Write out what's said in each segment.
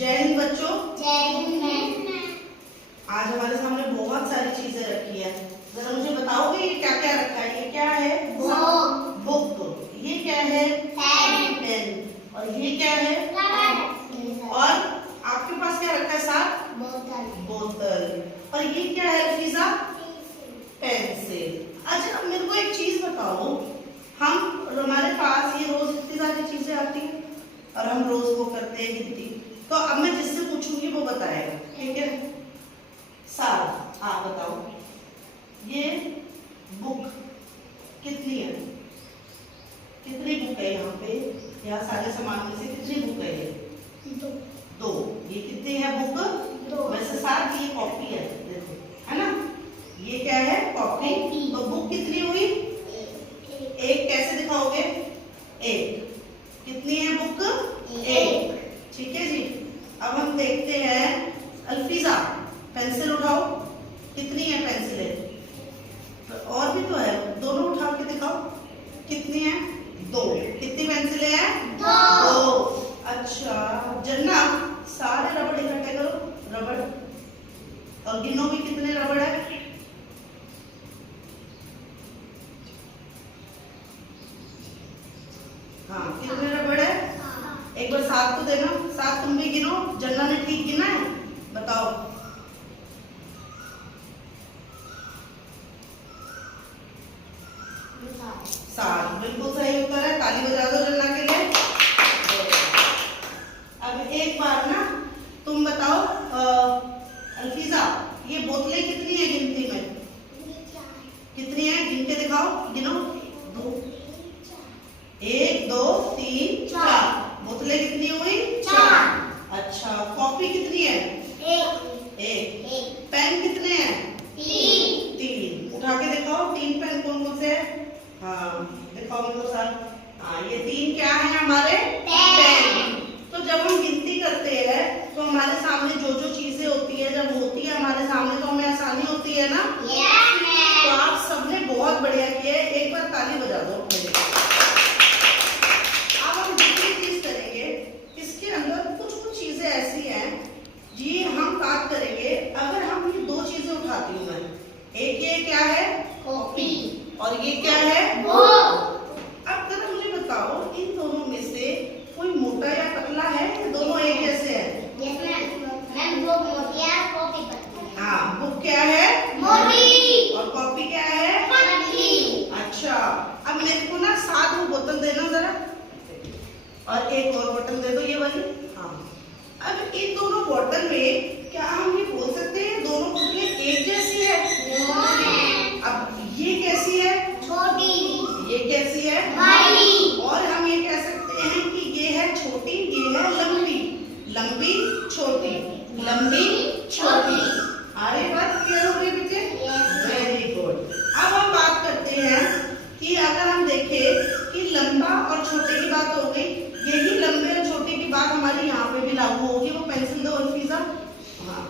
जय हिंद बच्चों। जय हिंद। आज हमारे सामने बहुत सारी चीजें रखी है, जरा मुझे बताओगे ये क्या क्या रखा है? ये क्या है? बुक। ये क्या है? पेन। और ये क्या है? और आपके पास क्या रखा है साथ? बोतल। और ये क्या है रफीजा? पेंसिल। अच्छा अब मेरे को एक चीज बताओ, हमारे पास ये रोज इतनी सारी चीजें आती है और हम रोज वो करते हैं गिनती, तो अब मैं जिससे पूछूंगी वो बताएगा, ठीक है? सारा आप बताओ, ये बुक कितनी है? कितनी बुक है यहाँ पे? यहाँ सारे सामान में से कितनी बुक है? ये दो। ये कितनी है बुक? वैसे साथ की ये कॉपी है, देखो है ना, ये क्या है? कॉपी। तो बुक कितनी हुई? एक। कैसे दिखाओगे? एक। कितनी है बुक? एक। ठीक है जी। अब हम देखते हैं, अल्फीजा पेंसिल उठाओ, कितनी है पेंसिलें? तो और भी तो है, दोनों उठा के दिखाओ, कितनी है? दो। कितनी पेंसिलें हैं? दो। अच्छा जन्ना, सारे रबड़ इकट्ठे करो, रबड़, और गिनो भी कितने रबड़ है? हाँ कितने रबड़ है? एक बार साथ तो देना, साथ तुम भी गिनो, जन्ना ने ठीक गिना है, बताओ। सात, बिल्कुल सही उत्तर है, ताली बजा दो जन्ना के लिए। अब एक बार ना तुम बताओ अल्फीजा, ये बोतलें कितनी है गिनती में? कितनी है? गिन के दिखाओ, गिनो। दो। एक, दो, तीन, चार। बोतलें कितनी हुई? चार। अच्छा कॉपी कितनी है? एक। पेन कितने हैं? तीन। उठा के दिखाओ, तीन पेन कौन कौन से हैं? हाँ दिखाओ मेरे को सर। हाँ ये तीन क्या है हमारे? पेन। तो जब हम गिनती करते हैं तो हमारे सामने जो जो चीजें होती है, जब होती है हमारे सामने तो हमें आसानी होती है ना? तो आप सबने बहुत बढ़िया किया है, एक बार ताली बजा दो मेरे लिए। अब हम दूसरी चीज करेंगे, इसके अंदर कुछ कुछ चीजें ऐसी हैं जी, हम बात करेंगे। अगर हम ये दो चीजें उठाती हूँ मैं, एक ये क्या है? कॉपी। और ये क्या है? अब जरा मुझे बताओ, इन दोनों में से कोई मोटा या पतला है या दोनों एक जैसे हैं? हाँ बुक क्या है? मोटी। और कॉपी क्या है? पतली। अच्छा अब मेरे को ना साथ वो बोतल देना जरा, और एक और बोतल दे दो, ये वाली। हाँ अब इन दोनों बोतल में क्या हम ये बोल सकते हैं दोनों बोतलें एक जैसी है? अब ये कैसी है? छोटी। ये कैसी है? बड़ी। और हम ये कह सकते हैं कि ये है छोटी, ये है लंबी। लंबी छोटी, लंबी छोटी। आगे बात क्लियर हो गई बच्चे? Very good. अब हम बात करते हैं कि अगर हम देखें कि लंबा और छोटे की बात हो गई, यही लंबे और छोटे की बात हमारे यहाँ पे भी लागू होगी। वो पेंसिल दो अल्फीजा। हाँ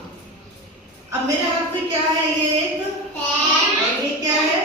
अब मेरे हाथ में क्या है? ये एक पेन। और ये क्या है?